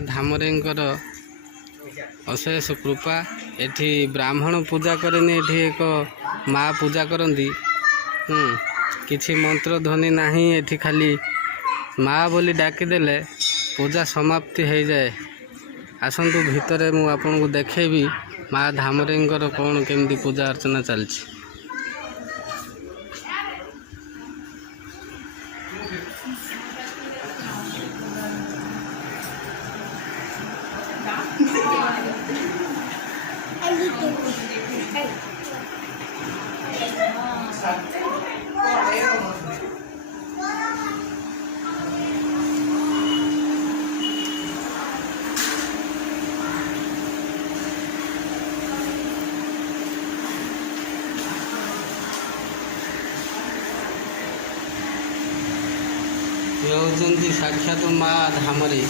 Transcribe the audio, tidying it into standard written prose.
धामरेंकर अशेष कृपा एठी ब्राह्मण पूजा करेनि एठी एक माँ पूजा करती किछि मंत्र ध्वनि नहीं एठी खाली माँ बोली डाकीदेले पूजा समाप्ति हो जाए। आसतु भितर मु आपन को देखेबी माँ धामरेंकर कौन केमती पूजा अर्चना चलछि। ये होती साक्षात माँ धामरी।